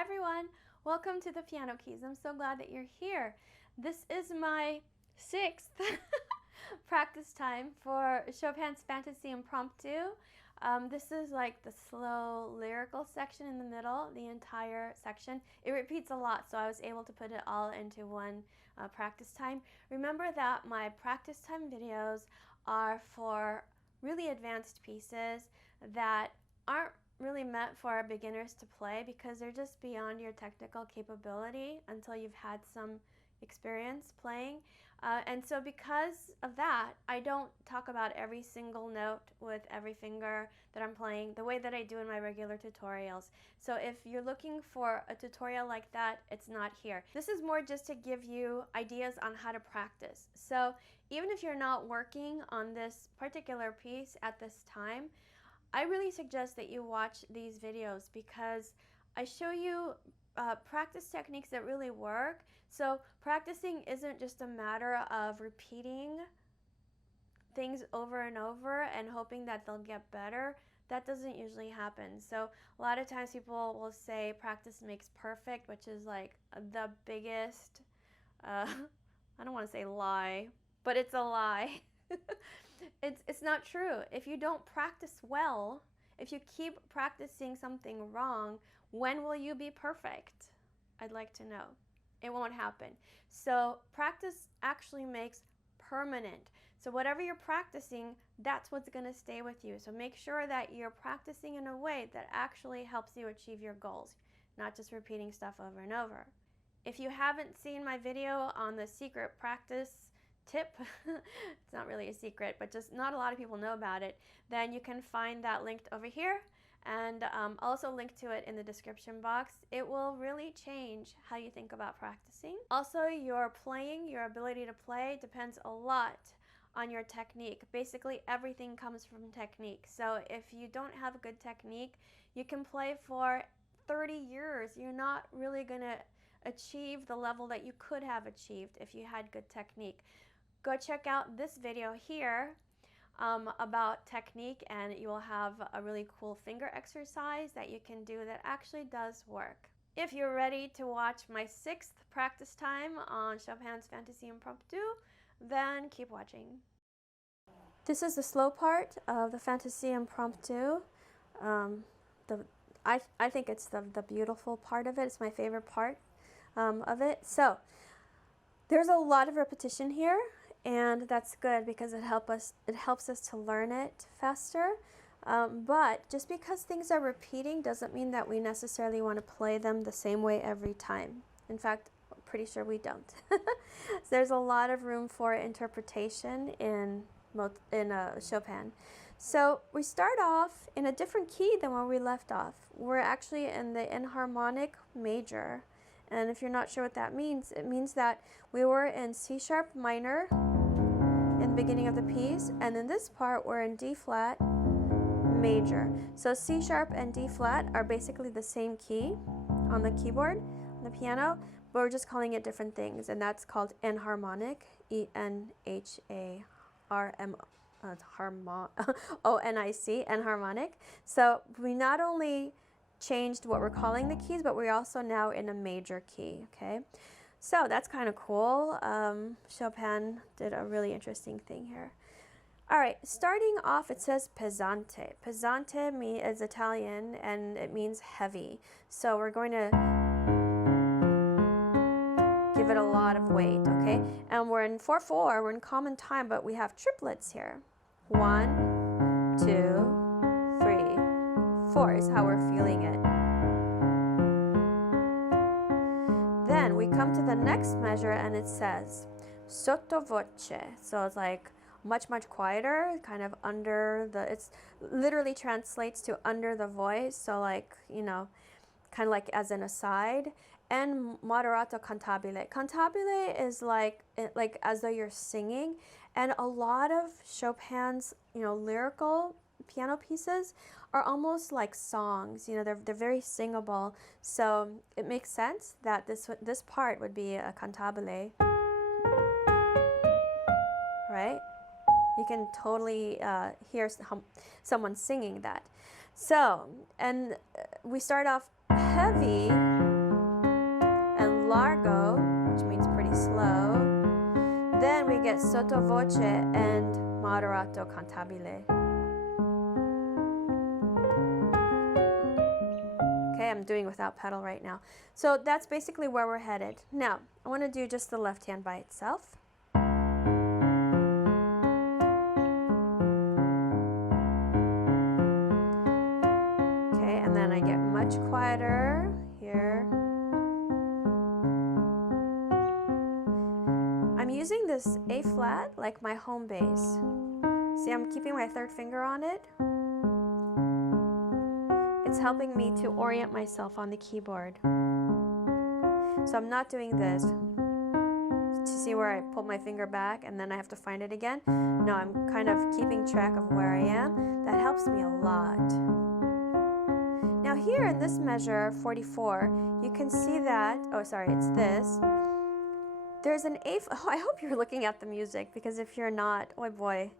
Hi everyone, welcome to the Piano Keys. I'm so glad that you're here. This is my 6th practice time for Chopin's Fantaisie-Impromptu. This is like the slow lyrical section in the middle, the entire section. It repeats a lot, so I was able to put it all into one practice time. Remember that my practice time videos are for really advanced pieces that aren't really meant for beginners to play because they're just beyond your technical capability until you've had some experience playing. And so because of that, I don't talk about every single note with every finger that I'm playing the way that I do in my regular tutorials. So if you're looking for a tutorial like that, it's not here. This is more just to give you ideas on how to practice. So even if you're not working on this particular piece at this time, I really suggest that you watch these videos because I show you practice techniques that really work. So practicing isn't just a matter of repeating things over and over and hoping that they'll get better. That doesn't usually happen. So a lot of times people will say practice makes perfect, which is like the biggest, I don't want to say lie, but it's a lie. It's not true. If you don't practice well, if you keep practicing something wrong, when will you be perfect? I'd like to know. It won't happen. So practice actually makes permanent. So whatever you're practicing, that's what's going to stay with you. So make sure that you're practicing in a way that actually helps you achieve your goals, not just repeating stuff over and over. If you haven't seen my video on the secret practice tip, it's not really a secret, but just not a lot of people know about it, then you can find that linked over here and also link to it in the description box. It will really change how you think about practicing. Also, your playing, your ability to play depends a lot on your technique. Basically, everything comes from technique. So if you don't have good technique, you can play for 30 years. You're not really going to achieve the level that you could have achieved if you had good technique. Go check out this video here about technique, and you will have a really cool finger exercise that you can do that actually does work. If you're ready to watch my 6th practice time on Chopin's Fantaisie-Impromptu, then keep watching. This is the slow part of the Fantaisie-Impromptu. I think it's the beautiful part of it. It's my favorite part of it. So there's a lot of repetition here, and that's good because it helps us to learn it faster. But just because things are repeating doesn't mean that we necessarily want to play them the same way every time. In fact, I'm pretty sure we don't. So there's a lot of room for interpretation in Chopin. So we start off in a different key than where we left off. We're actually in the enharmonic major. And if you're not sure what that means, it means that we were in C sharp minor in the beginning of the piece, and in this part we're in D flat major. So C sharp and D flat are basically the same key on the keyboard, on the piano, but we're just calling it different things, and that's called enharmonic, E-N-H-A-R-M-O-N-I-C, enharmonic. So we not only changed what we're calling the keys, but we're also now in a major key, okay? So that's kind of cool. Chopin did a really interesting thing here. All right, starting off, it says pesante. Pesante is Italian, and it means heavy. So we're going to give it a lot of weight, okay? And we're in 4/4, we're in common time, but we have triplets here. 1, 2, 3, 4 is how we're feeling it. Then we come to the next measure and it says sottovoce. So it's like much quieter, kind of under the, it's literally translates to under the voice. So like, you know, kind of like as an aside. And moderato cantabile. Cantabile is like as though you're singing. And a lot of Chopin's, you know, lyrical piano pieces are almost like songs. You know, they're very singable. So it makes sense that this part would be a cantabile, right? You can totally hear someone singing that. So, and we start off heavy largo, which means pretty slow. Then we get sottovoce and moderato cantabile. Okay, I'm doing without pedal right now. So that's basically where we're headed. Now, I want to do just the left hand by itself. Okay, and then I get much quieter here. I'm using this A flat like my home bass. See, I'm keeping my third finger on it. It's helping me to orient myself on the keyboard. So I'm not doing this to see where I pull my finger back and then I have to find it again. No, I'm kind of keeping track of where I am. That helps me a lot. Now here in this measure, 44, you can see that, oh sorry, it's this. There's an A, oh, I hope you're looking at the music, because if you're not, oh boy,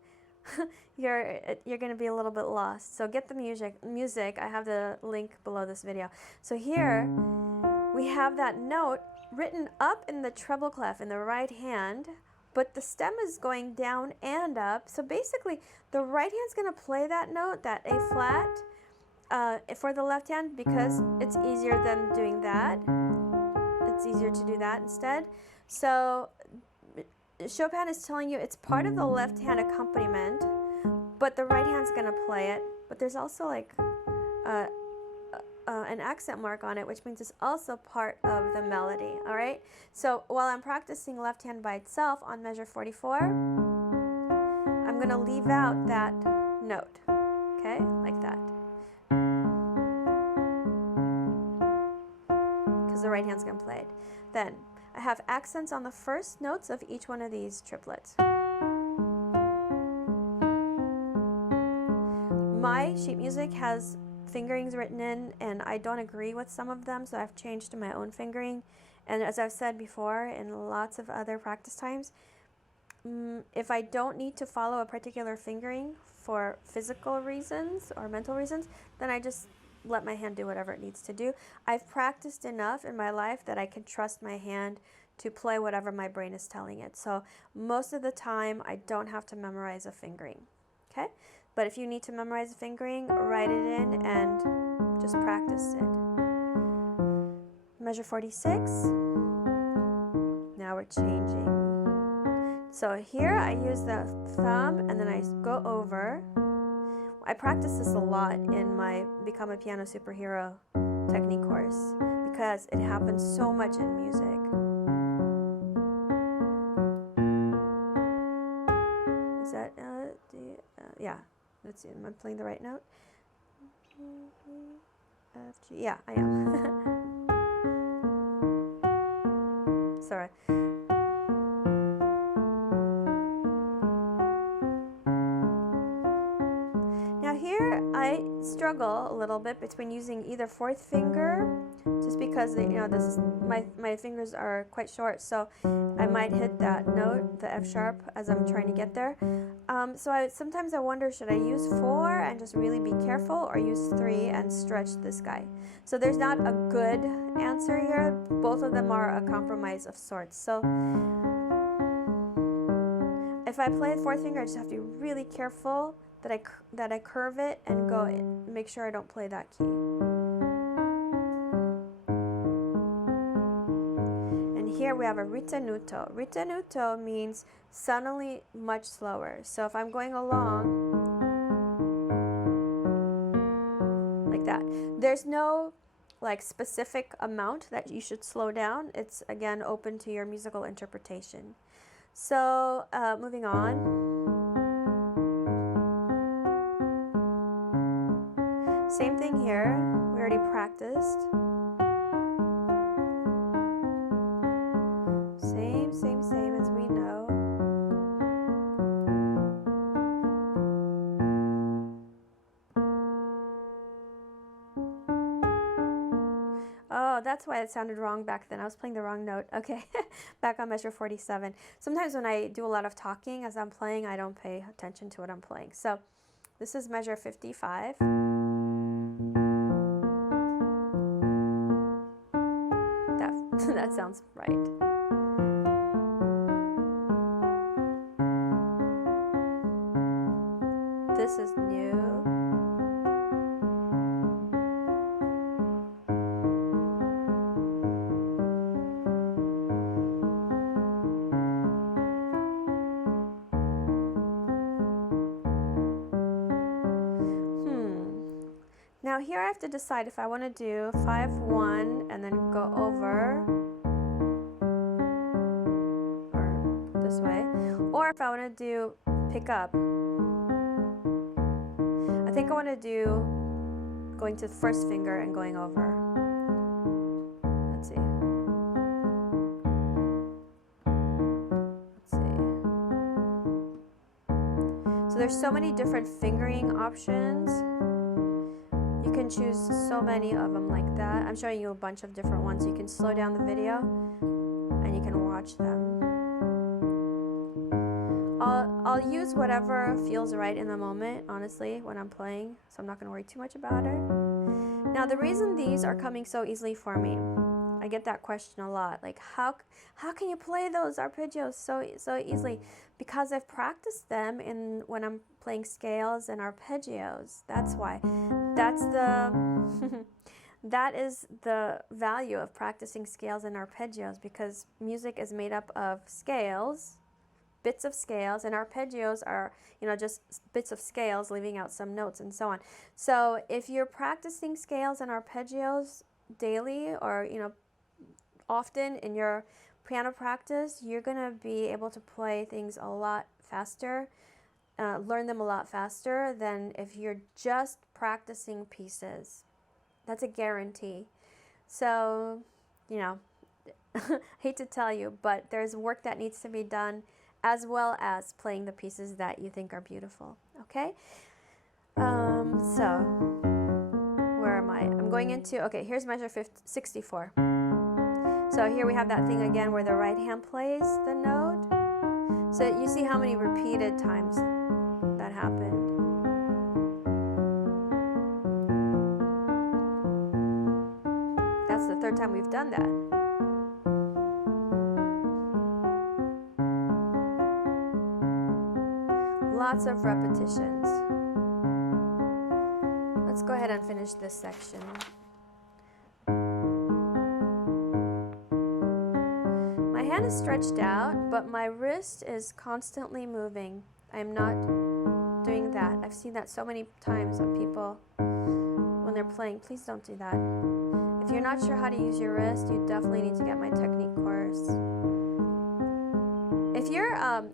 you're going to be a little bit lost. So get the music. I have the link below this video. So here we have that note written up in the treble clef in the right hand, but the stem is going down and up. So basically the right hand's going to play that note, that A flat, for the left hand, because it's easier than doing that. It's easier to do that instead. So Chopin is telling you it's part of the left hand accompaniment, but the right hand's going to play it. But there's also like an accent mark on it, which means it's also part of the melody. All right. So while I'm practicing left hand by itself on measure 44, I'm going to leave out that note. Okay, like that. Because the right hand's going to play it. Then I have accents on the first notes of each one of these triplets. My sheet music has fingerings written in, and I don't agree with some of them, so I've changed to my own fingering. And as I've said before in lots of other practice times, if I don't need to follow a particular fingering for physical reasons or mental reasons, then I just let my hand do whatever it needs to do. I've practiced enough in my life that I can trust my hand to play whatever my brain is telling it. So most of the time I don't have to memorize a fingering. Okay? But if you need to memorize a fingering, write it in and just practice it. Measure 46. Now we're changing. So here I use the thumb and then I go over. I practice this a lot in my Become a Piano Superhero technique course because it happens so much in music. Is that, yeah, let's see, am I playing the right note? F, G, yeah, I am. Sorry. I struggle a little bit between using either fourth finger, just because this is my fingers are quite short, so I might hit that note, the F sharp, as I'm trying to get there. So sometimes I wonder, should I use 4 and just really be careful, or use 3 and stretch this guy? So there's not a good answer here. Both of them are a compromise of sorts. So if I play the fourth finger, I just have to be really careful that I curve it and go and make sure I don't play that key. And here we have a ritenuto. Ritenuto means suddenly much slower. So if I'm going along like that, there's no like specific amount that you should slow down. It's again open to your musical interpretation. So moving on. Same thing here, we already practiced. Same as we know. Oh, that's why it sounded wrong back then. I was playing the wrong note. Okay, back on measure 47. Sometimes when I do a lot of talking as I'm playing, I don't pay attention to what I'm playing. So this is measure 55. That sounds right. This is new. Now here I have to decide if I want to do 5-1 and then go over, or this way, or if I want to do pick up. I think I want to do going to the first finger and going over. Let's see. So there's so many different fingering options. You can choose so many of them like that. I'm showing you a bunch of different ones. You can slow down the video and you can watch them. I'll use whatever feels right in the moment, honestly, when I'm playing, so I'm not going to worry too much about it. Now, the reason these are coming so easily for me, I get that question a lot, like how can you play those arpeggios so easily? Because I've practiced them when I'm playing scales and arpeggios. That's why. That's the that is the value of practicing scales and arpeggios, because music is made up of scales, bits of scales, and arpeggios are, just bits of scales leaving out some notes and so on. So if you're practicing scales and arpeggios daily, or often in your piano practice, you're going to be able to play things a lot faster, learn them a lot faster than if you're just practicing pieces. That's a guarantee. So, hate to tell you, but there's work that needs to be done, as well as playing the pieces that you think are beautiful. Okay? So, where am I? I'm going into, okay, here's measure 64. So here we have that thing again where the right hand plays the note. So you see how many repeated times that happened. That's the third time we've done that. Lots of repetitions. Let's go ahead and finish this section. My hand is stretched out, but my wrist is constantly moving. I'm not doing that. I've seen that so many times on people when they're playing. Please don't do that. If you're not sure how to use your wrist, you definitely need to get my technique course.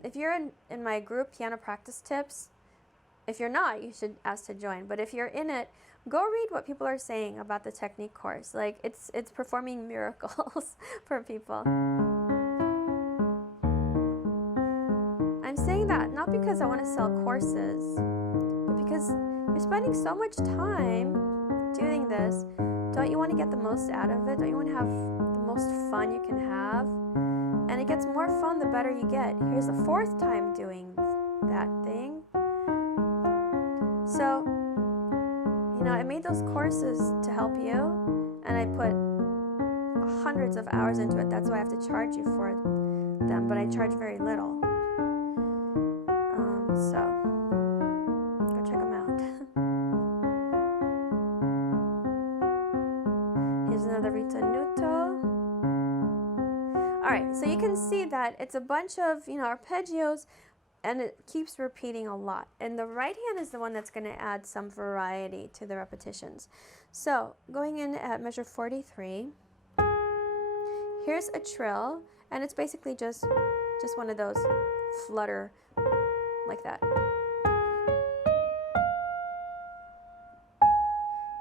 If you're in my group, Piano Practice Tips, if you're not, you should ask to join. But if you're in it, go read what people are saying about the technique course. Like, it's performing miracles for people. I'm saying that not because I want to sell courses, but because you're spending so much time doing this. Don't you want to get the most out of it? Don't you want to have the most fun you can have? And it gets more fun the better you get. Here's the 4th time doing that thing. So, I made those courses to help you, and I put hundreds of hours into it. That's why I have to charge you for them, but I charge very little. So, go check them out. Here's another ritenuto. Alright, so you can see that it's a bunch of, arpeggios, and it keeps repeating a lot. And the right hand is the one that's going to add some variety to the repetitions. So, going in at measure 43, here's a trill, and it's basically just one of those flutter like that.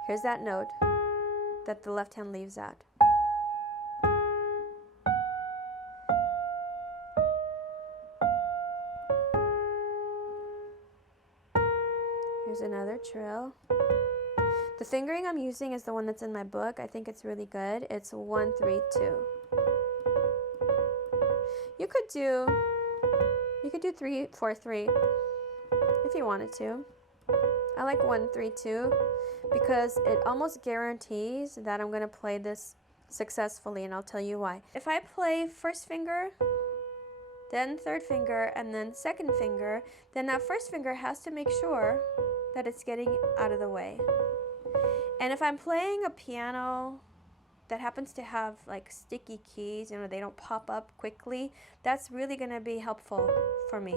Here's that note that the left hand leaves out. Here's another trill. The fingering I'm using is the one that's in my book. I think it's really good. It's 1-3-2. You could do 3-4-3 if you wanted to. I like 1-3-2 because it almost guarantees that I'm going to play this successfully, and I'll tell you why. If I play first finger, then third finger, and then second finger, then that first finger has to make sure that it's getting out of the way. And if I'm playing a piano that happens to have like sticky keys, you know, they don't pop up quickly, that's really going to be helpful for me.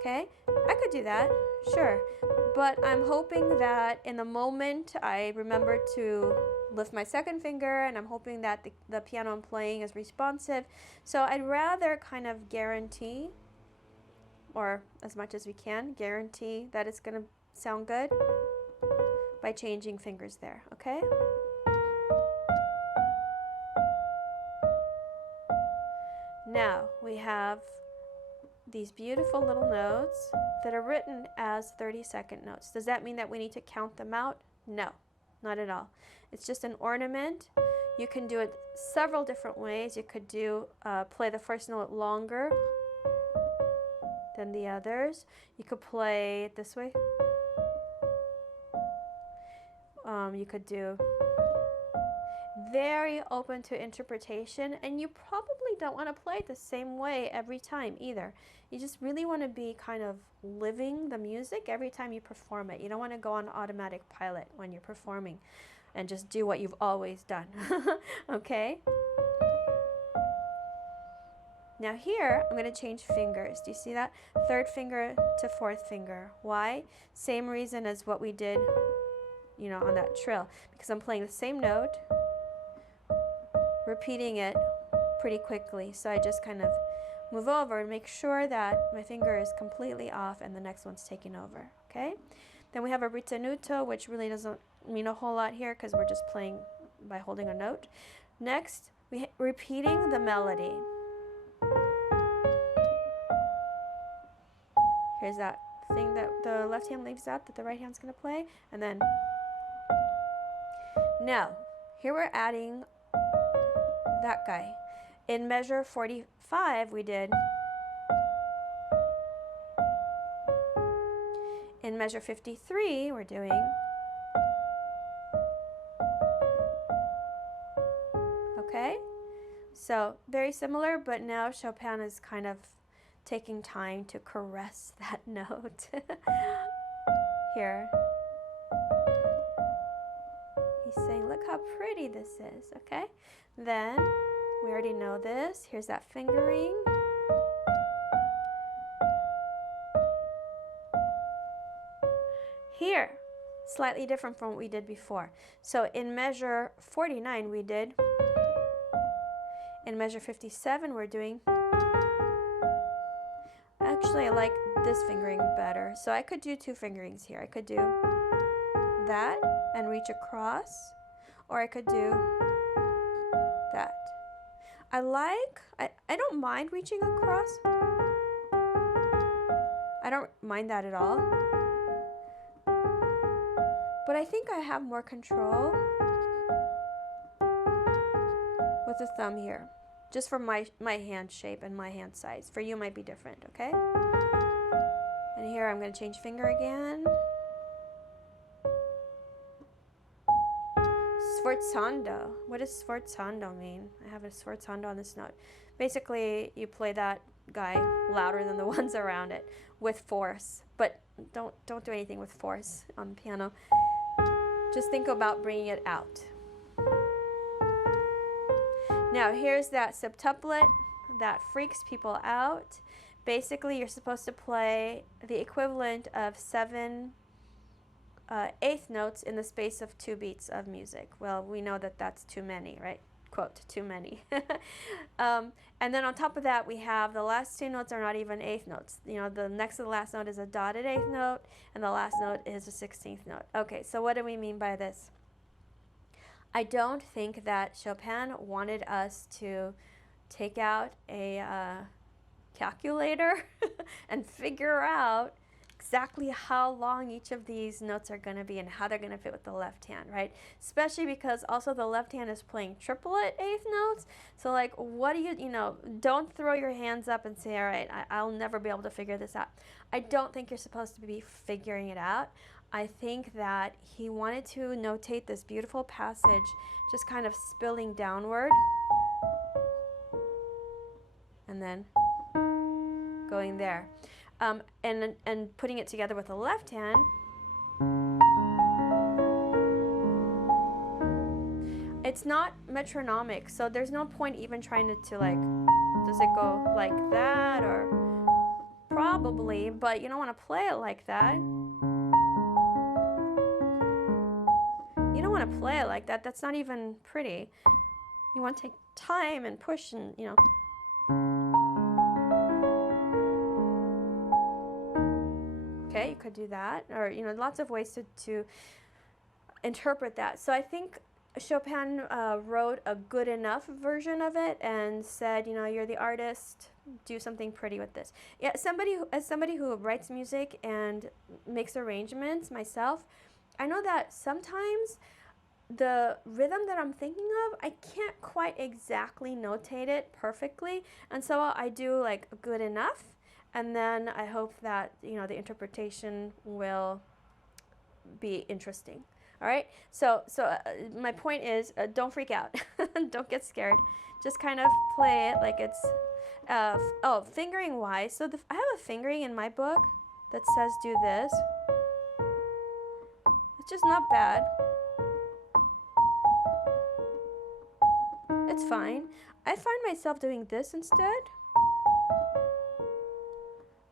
Okay, I could do that, sure, but I'm hoping that in the moment I remember to lift my second finger, and I'm hoping that the piano I'm playing is responsive. So I'd rather kind of guarantee, or as much as we can, guarantee that it's going to sound good by changing fingers there, okay? Now we have these beautiful little notes that are written as 30-second notes. Does that mean that we need to count them out? No, not at all. It's just an ornament. You can do it several different ways. You could do play the first note longer than the others. You could play it this way. You could do very open to interpretation, and you probably don't want to play it the same way every time either. You just really want to be kind of living the music every time you perform it. You don't want to go on automatic pilot when you're performing and just do what you've always done. Okay? Now here, I'm going to change fingers. Do you see that? Third finger to fourth finger. Why? Same reason as what we did, you know, on that trill. Because I'm playing the same note, repeating it pretty quickly. So I just kind of move over and make sure that my finger is completely off and the next one's taking over. Okay? Then we have a ritenuto, which really doesn't mean a whole lot here because we're just playing by holding a note. Next, repeating the melody. Here's that thing that the left hand leaves out that the right hand's going to play. And then, now, here we're adding that guy. In measure 45, we did. In measure 53, we're doing. Okay? So, very similar, but now Chopin is kind of taking time to caress that note. Here. He's saying, look how pretty this is, okay? Then, we already know this. Here's that fingering. Here, slightly different from what we did before. So in measure 49, we did. In measure 57, we're doing. Actually, I like this fingering better. So I could do two fingerings here. I could do that and reach across, or I could do that. I don't mind reaching across. I don't mind that at all. But I think I have more control with the thumb here. Just for my hand shape and my hand size. For you, it might be different, okay? And here I'm going to change finger again. Sforzando. What does sforzando mean? I have a sforzando on this note. Basically, you play that guy louder than the ones around it with force. But don't do anything with force on the piano. Just think about bringing it out. Now here's that septuplet that freaks people out. Basically, you're supposed to play the equivalent of 7 eighth notes in the space of 2 beats of music. Well, we know that that's too many, right? Quote, too many. And then on top of that, we have the last 2 notes are not even eighth notes. You know, the next to the last note is a dotted eighth note, and the last note is a 16th note. Okay, so what do we mean by this? I don't think that Chopin wanted us to take out a calculator and figure out exactly how long each of these notes are going to be and how they're going to fit with the left hand, right? Especially because also the left hand is playing triplet eighth notes. So like, what do you know, don't throw your hands up and say, all right, I'll never be able to figure this out. I don't think you're supposed to be figuring it out. I think that he wanted to notate this beautiful passage just kind of spilling downward and then going there. And putting it together with the left hand, it's not metronomic, so there's no point even trying to like, does it go like that, or probably, but you don't want to play it like that. You don't want to play it like that. That's not even pretty. You want to take time and push and, you know. Okay, you could do that, or, you know, lots of ways to interpret that. So I think Chopin wrote a good enough version of it and said, you know, you're the artist, do something pretty with this. Yeah, as somebody who writes music and makes arrangements myself, I know that sometimes the rhythm that I'm thinking of, I can't quite exactly notate it perfectly, and so I do like good enough, and then I hope that, you know, the interpretation will be interesting. All right, so my point is, don't freak out. Don't get scared. Just kind of play it like it's, oh, fingering wise. So I have a fingering in my book that says do this. It's just not bad. It's fine. I find myself doing this instead.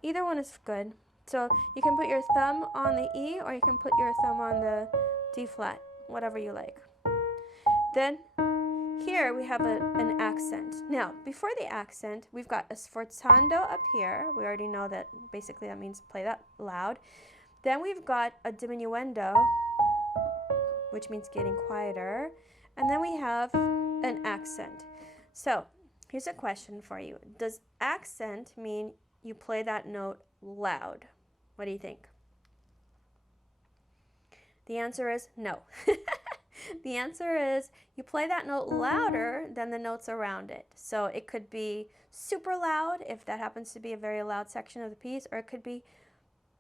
Either one is good. So you can put your thumb on the E, or you can put your thumb on the D flat, whatever you like. Then here we have an accent. Now, before the accent, we've got a sforzando up here. We already know that basically that means play that loud. Then we've got a diminuendo, which means getting quieter. And then we have an accent. So here's a question for you. Does accent mean you play that note loud? What do you think? The answer is no. The answer is you play that note louder than the notes around it. So it could be super loud if that happens to be a very loud section of the piece, or it could be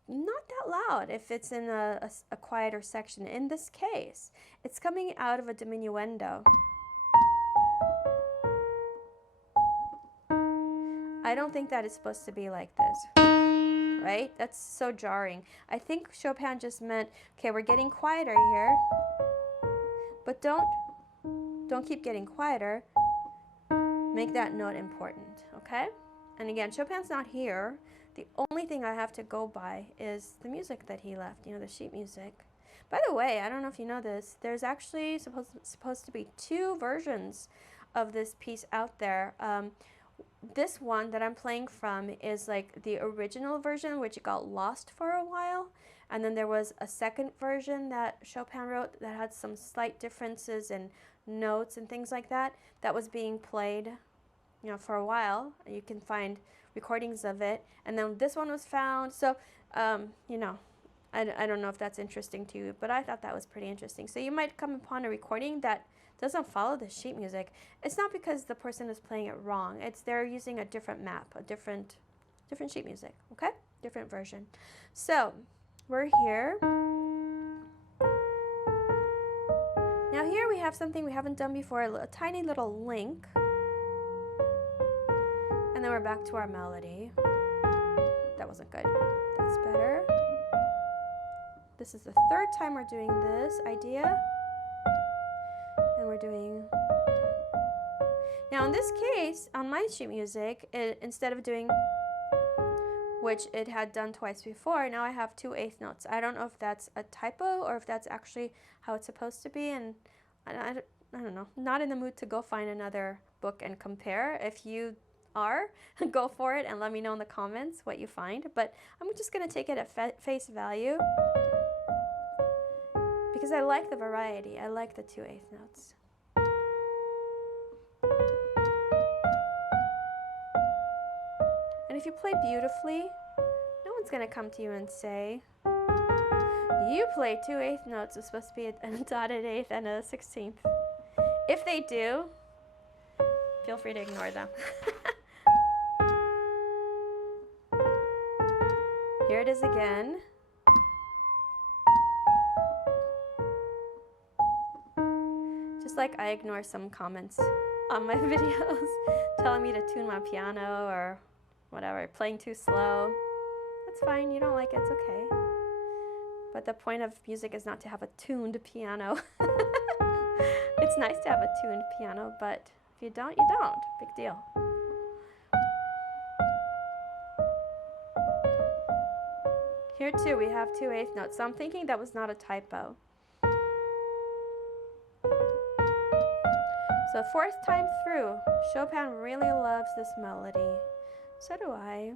not that loud if it's in a quieter section. In this case, it's coming out of a diminuendo. I don't think that it's supposed to be like this, right? That's so jarring. I think Chopin just meant, okay, we're getting quieter here, but don't keep getting quieter. Make that note important, okay? And again, Chopin's not here. The only thing I have to go by is the music that he left, you know, the sheet music. By the way, I don't know if you know this, there's actually supposed to be 2 versions of this piece out there. This one that I'm playing from is like the original version, which got lost for a while. And then there was a second version that Chopin wrote that had some slight differences in notes and things like that, that was being played, you know, for a while. You can find recordings of it. And then this one was found. So, you know, I don't know if that's interesting to you, but I thought that was pretty interesting. So you might come upon a recording that doesn't follow the sheet music. It's not because the person is playing it wrong. It's they're using a different map, a different sheet music, okay? Different version. So we're here. Now here we have something we haven't done before, a tiny little link. And then we're back to our melody. That wasn't good. That's better. This is the 3rd time we're doing this idea. And we're doing... Now in this case, on my sheet music, instead of doing, which it had done twice before, now I have 2 eighth notes. I don't know if that's a typo or if that's actually how it's supposed to be, and I don't know. Not in the mood to go find another book and compare. If you are, go for it and let me know in the comments what you find. But I'm just going to take it at face value because I like the variety. I like the 2 eighth notes. And if you play beautifully, no one's going to come to you and say, you play 2 eighth notes. It's supposed to be a dotted eighth and a 16th. If they do, feel free to ignore them. Here it is again. seems like I ignore some comments on my videos telling me to tune my piano or whatever, playing too slow. That's fine, you don't like it, it's okay. But the point of music is not to have a tuned piano. It's nice to have a tuned piano, but if you don't, you don't. Big deal. Here too, we have 2/8 notes, so I'm thinking that was not a typo. So 4th time through, Chopin really loves this melody. So do I.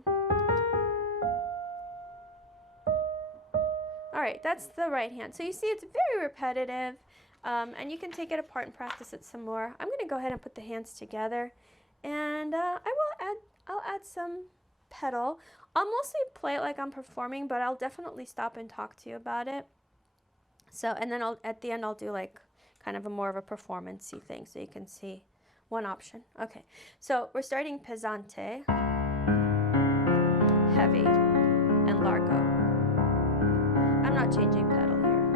All right, that's the right hand. So you see it's very repetitive, and you can take it apart and practice it some more. I'm going to go ahead and put the hands together, and I'll add some pedal. I'll mostly play it like I'm performing, but I'll definitely stop and talk to you about it. So, and then at the end I'll do like kind of more of a performance-y thing, so you can see one option. Okay, so we're starting pesante, heavy, and largo. I'm not changing pedal here.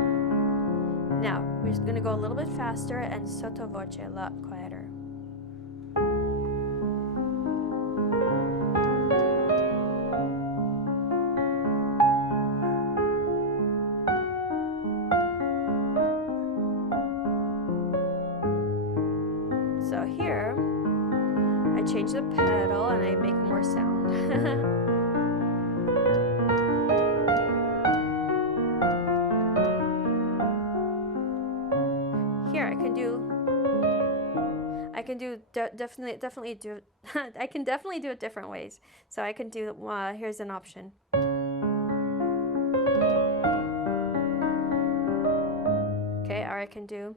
Now, we're just going to go a little bit faster and sottovoce, a lot quieter. So here, I change the pedal and I make more sound. Here I can definitely do I can definitely do it different ways. So I can do here's an option. Okay, or I can do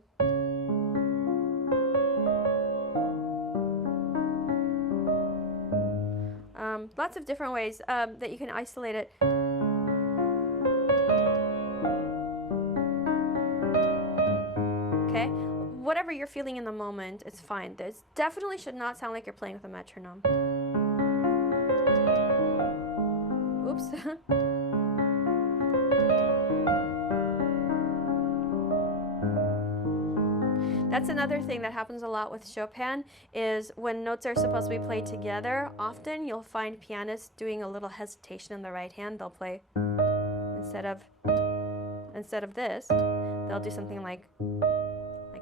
lots of different ways that you can isolate it. Okay, whatever you're feeling in the moment, it's fine. This definitely should not sound like you're playing with a metronome. Oops. That's another thing that happens a lot with Chopin, is when notes are supposed to be played together, often you'll find pianists doing a little hesitation in the right hand. They'll play instead of this, they'll do something like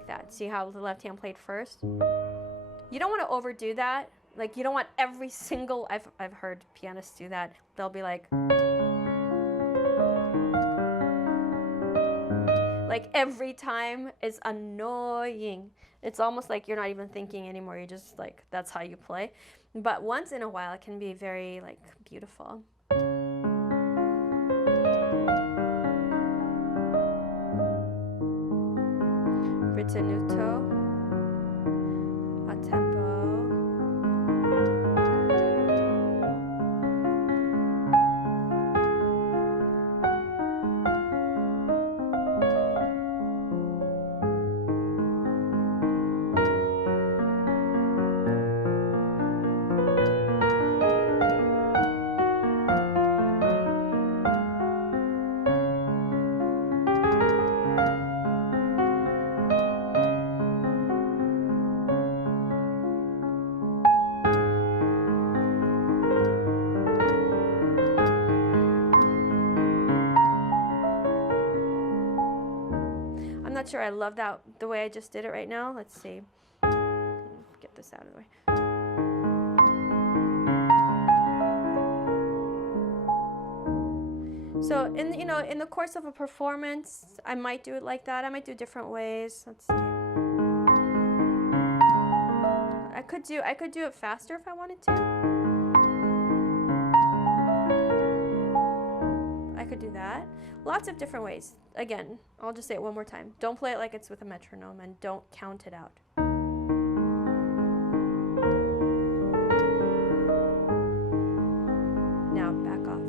that. See how the left hand played first? You don't want to overdo that. Like, you don't want every single, I've heard pianists do that. They'll be like every time is annoying. It's almost like you're not even thinking anymore. You're just like, that's how you play. But once in a while, it can be very like beautiful. Ritenuto, a tempo. I'm not sure I love that the way I just did it right now. Let's see. Get this out of the way. So in the course of a performance, I might do it like that. I might do different ways. Let's see. I could do it faster if I wanted to. I could do that. Lots of different ways. Again, I'll just say it one more time. Don't play it like it's with a metronome, and don't count it out. Now back off.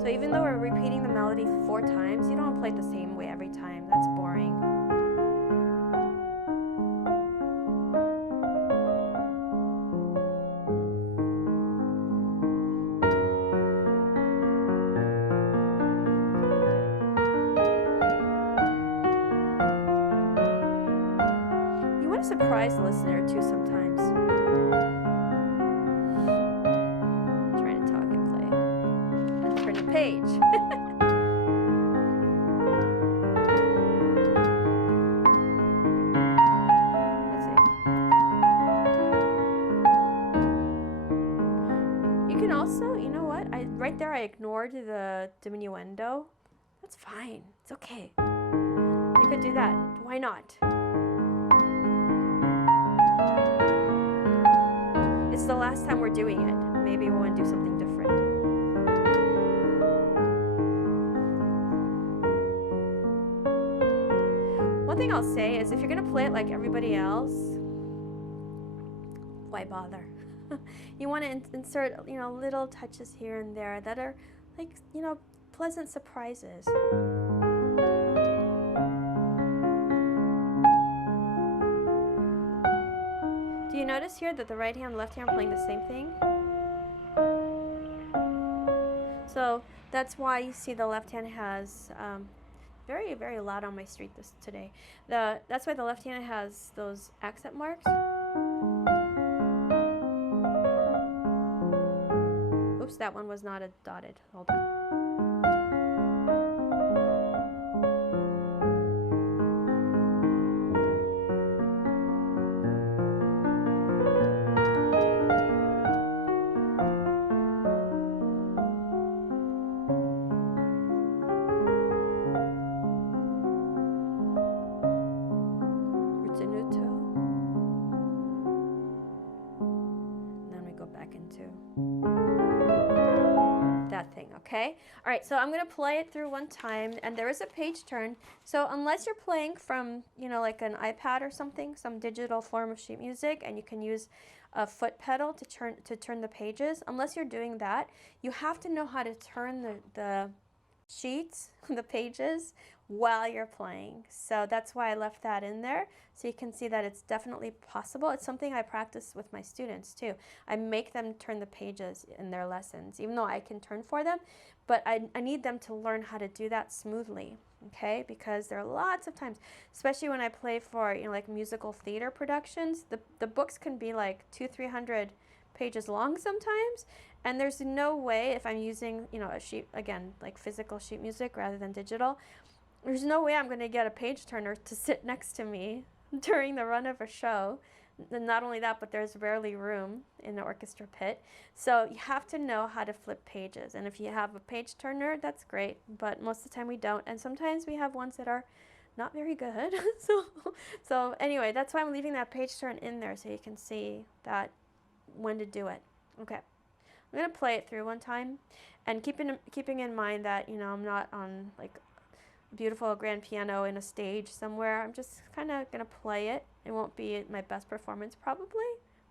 So even though we're repeating the melody 4 times, you don't want to play it the same way every time. That's boring. surprised listener too sometimes. I'm trying to talk and play and turn the page. Let's see. You can also, you know what? Right there I ignored the diminuendo. That's fine. It's okay. You could do that. Why not? It's the last time we're doing it. Maybe we want to do something different. One thing I'll say is if you're going to play it like everybody else, why bother? You want to insert, little touches here and there that are like, pleasant surprises. Do you notice here that the right hand and left hand are playing the same thing? So that's why you see the left hand has, very, very loud on my street today. That's why the left hand has those accent marks. Oops, that one was not a dotted. Hold on. Okay, all right, so I'm going to play it through one time, and there is a page turn. So unless you're playing from, like an iPad or something, some digital form of sheet music, and you can use a foot pedal to turn the pages, unless you're doing that, you have to know how to turn the sheets, the pages, while you're playing. So that's why I left that in there, so you can see that it's definitely possible. It's something I practice with my students too. I make them turn the pages in their lessons, even though I can turn for them, but I need them to learn how to do that smoothly, okay? Because there are lots of times, especially when I play for, like musical theater productions, the books can be like 200-300 pages long sometimes, and there's no way, if I'm using, a sheet, again, like physical sheet music rather than digital, there's no way I'm going to get a page turner to sit next to me during the run of a show. And not only that, but there's rarely room in the orchestra pit. So you have to know how to flip pages. And if you have a page turner, that's great, but most of the time we don't. And sometimes we have ones that are not very good. So anyway, that's why I'm leaving that page turn in there, so you can see that when to do it. Okay. I'm going to play it through one time, and keeping in mind that, I'm not on like a beautiful grand piano in a stage somewhere. I'm just kind of going to play it. It won't be my best performance probably.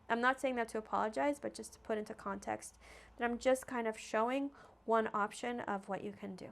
I'm not saying that to apologize, but just to put into context that I'm just kind of showing one option of what you can do.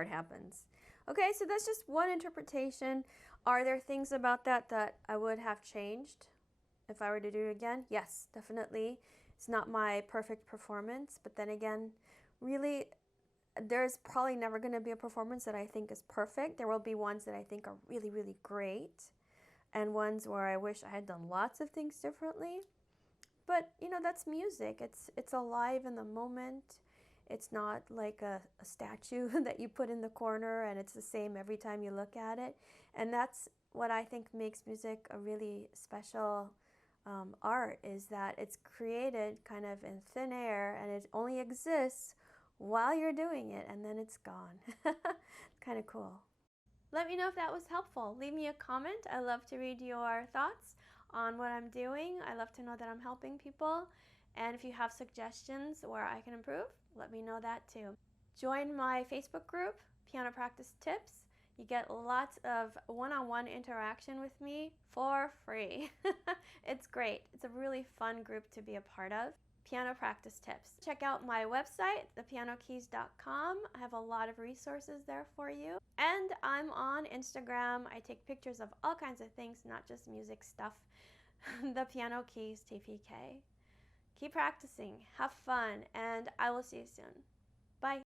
part happens. Okay, so that's just one interpretation. Are there things about that that I would have changed if I were to do it again? Yes, definitely. It's not my perfect performance, but then again, really, there's probably never going to be a performance that I think is perfect. There will be ones that I think are really, really great, and ones where I wish I had done lots of things differently. But, you know, that's music. It's alive in the moment. It's not like a statue that you put in the corner and it's the same every time you look at it. And that's what I think makes music a really special art, is that it's created kind of in thin air and it only exists while you're doing it, and then it's gone. Kind of cool. Let me know if that was helpful. Leave me a comment. I love to read your thoughts on what I'm doing. I love to know that I'm helping people. And if you have suggestions where I can improve, let me know that too. Join my Facebook group, Piano Practice Tips. You get lots of one-on-one interaction with me for free. It's great. It's a really fun group to be a part of. Piano Practice Tips. Check out my website, thepianokeys.com. I have a lot of resources there for you. And I'm on Instagram. I take pictures of all kinds of things, not just music stuff. The Piano Keys TPK. Keep practicing, have fun, and I will see you soon.